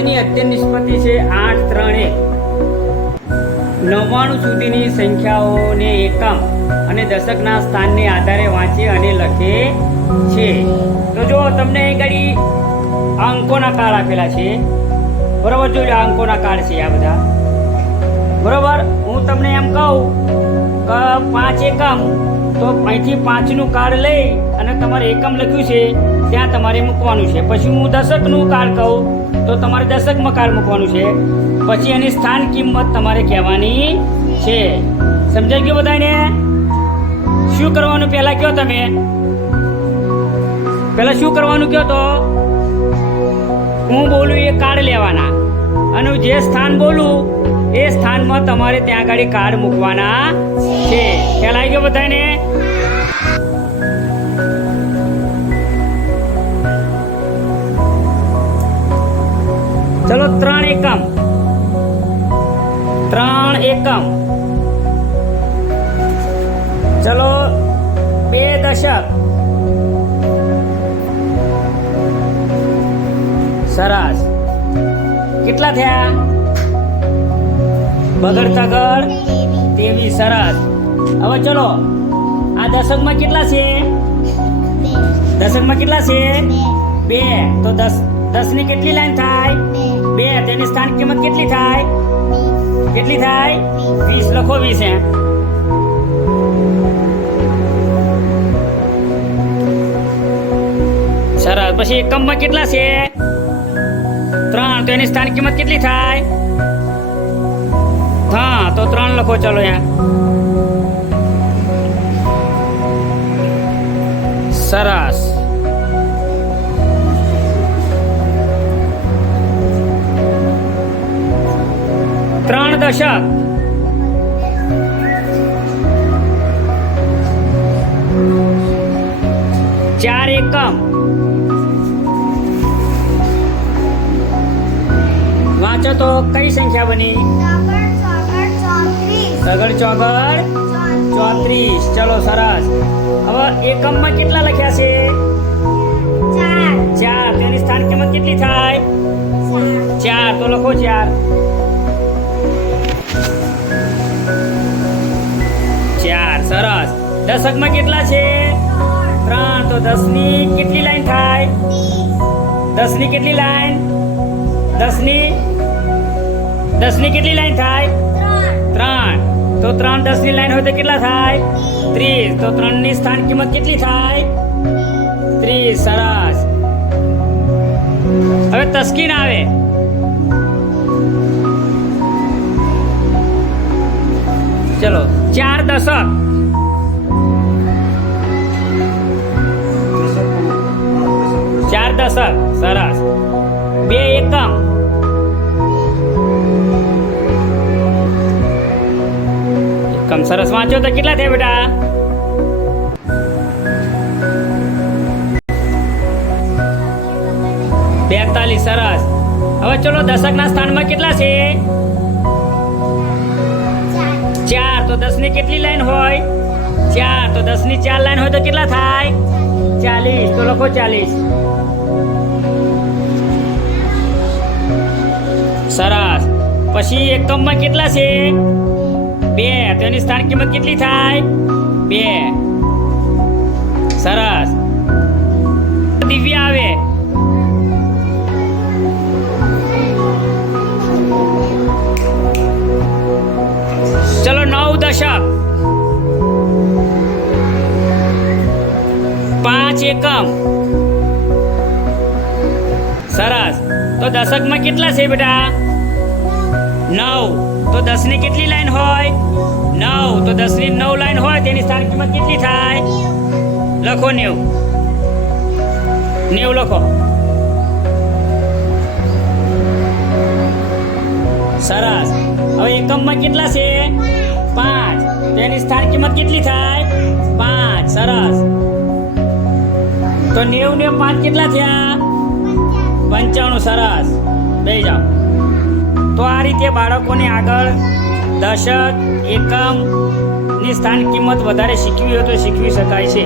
આજની અધ્યયન નિષ્પત્તિ છે 8, 3, 1 99 સુધીની સંખ્યાઓને એકમ અને દશકના સ્થાનને આધારે વાંચે અને લખે છે. તો જો તમને અહીં ઘડી અંકોના કાર્ડ આપેલા છે, બરોબર. જોજો અંકોના કાર્ડ છે આ બધા, બરોબર. હું તમને એમ કહું કે 5 એકમ, તો અહીંથી 5નું કાર્ડ લઈ અને તમારે એકમ લખ્યું છે ત્યાં તમારે મૂકવાનું છે. પછી હું દશકનું કાર્ડ કહું તો તમારે દશકમાં કાર્ડ મૂકવાનું છે. પછી એની સ્થાન કિંમત તમારે કહેવાની છે. સમજાઈ ગયું બધાને? શું કરવાનું પહેલા કયો તમે? પહેલા શું કરવાનું કયો? તો હું બોલું એ કાર્ડ લેવાના અને જે સ્થાન બોલું એ સ્થાનમાં તમારે ત્યાં આગળ કાર્ડ મૂકવાના છે. ખ્યાલ આવી ગયો બધાને? ચલો 3 એકમ, 3 એકમ. ચલો 2 દશક. સરસ. કેટલા થયા? બગડ તગડ 23. સરસ. હવે ચલો આ દશકમાં કેટલા છે? દશકમાં કેટલા છે? 2. તો 10 ની કેટલી લાઈન થાય? 2. તેની સ્થાન કિંમત કેટલી થાય? કેટલી થાય? 20. લખો 20. સરસ. પછી એકમમાં કેટલા છે? 3. તો એની સ્થાન કિંમત કેટલી થાય? હા, તો 3 લખો. ચલો યાર. સરસ. 3 દશક. ચાર એકમ. વાંચો તો કઈ સંખ્યા બની? સગડ ચોગડ 34. ચલો સરસ. હવે એકમમાં કેટલા લખ્યા છે? 4. તેની સ્થાન કિંમત કેટલી થાય? 4. તો લખો 4. 4. સરસ. દશકમાં કેટલા છે? 3. તો 10 ની કેટલી લાઈન થાય? 10 ની કેટલી લાઈન? 10 ની કેટલી લાઈન થાય? 3. તો 3 10 ની લાઈન હોય તો કેટલા થાય? 30. તો 3 ની સ્થાન કિંમત કેટલી થાય? 30. સરસ. હવે તસ્કીન આવે. ચલો 4 દશક. સરસ. 2 એકમ. એકમ. સરસ. વાંચો તો કેટલા થયા બેટા? 42. સરસ. હવે ચલો દશકના સ્થાનમાં કેટલા છે? 4. તો 10 ની કેટલી લાઈન હોય? 4. તો 10 ની 4 લાઈન હોય તો કેટલા થાય? 40. તો લખો 40. સરસ. પછી એકમમાં કેટલા છે? 2. તો એની સ્થાન કિંમત કેટલી થાય? 2. સરસ. દિવ્યા આવે. ચલો 9 દશક. 5 એકમ. સરસ. તો દશકમાં કેટલા છે બેટા? 9. તો 10 ની કેટલી લાઈન હોય? 9. તો 10 ની 9 લાઈન હોય તેની સ્થાન કિંમત કેટલી થાય? લખો 90 લખો. સરસ. હવે એકમમાં કેટલા છે? 5. તેની સ્થાન કિંમત કેટલી થાય? 5. સરસ. તો 90 ને 5 કેટલા થયા? 95. સરસ. બેસી જાઓ. તો આ રીતે બાળકોને આગળ દશક, એકમ ની સ્થાન કિંમત વધારે શીખવી હોય તો શીખવી શકાય છે.